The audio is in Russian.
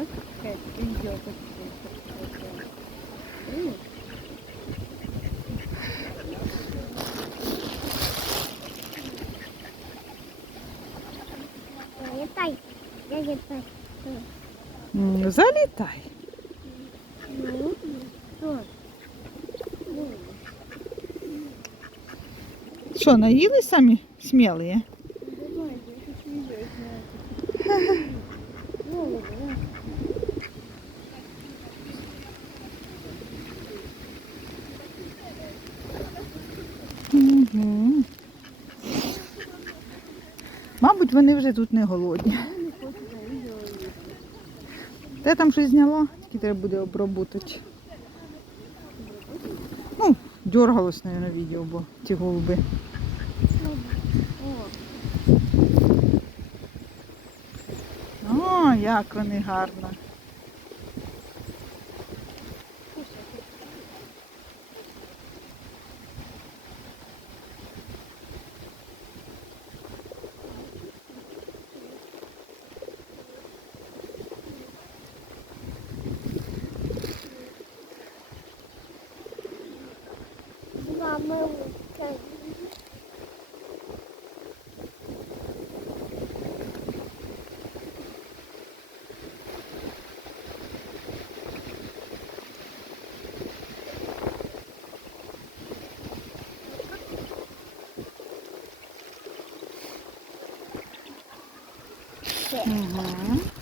Так, Кэт, видео Летай. Я летай. М, Залітай. Ну, что? Що, наїли самі смілі? Мабуть, вони вже тут не голодні. Те там щось зняло, тільки треба буде обробутати. Ну, дергалось, мабуть, відео, бо ті голуби. О, як вони гарно. mama. Mm-hmm.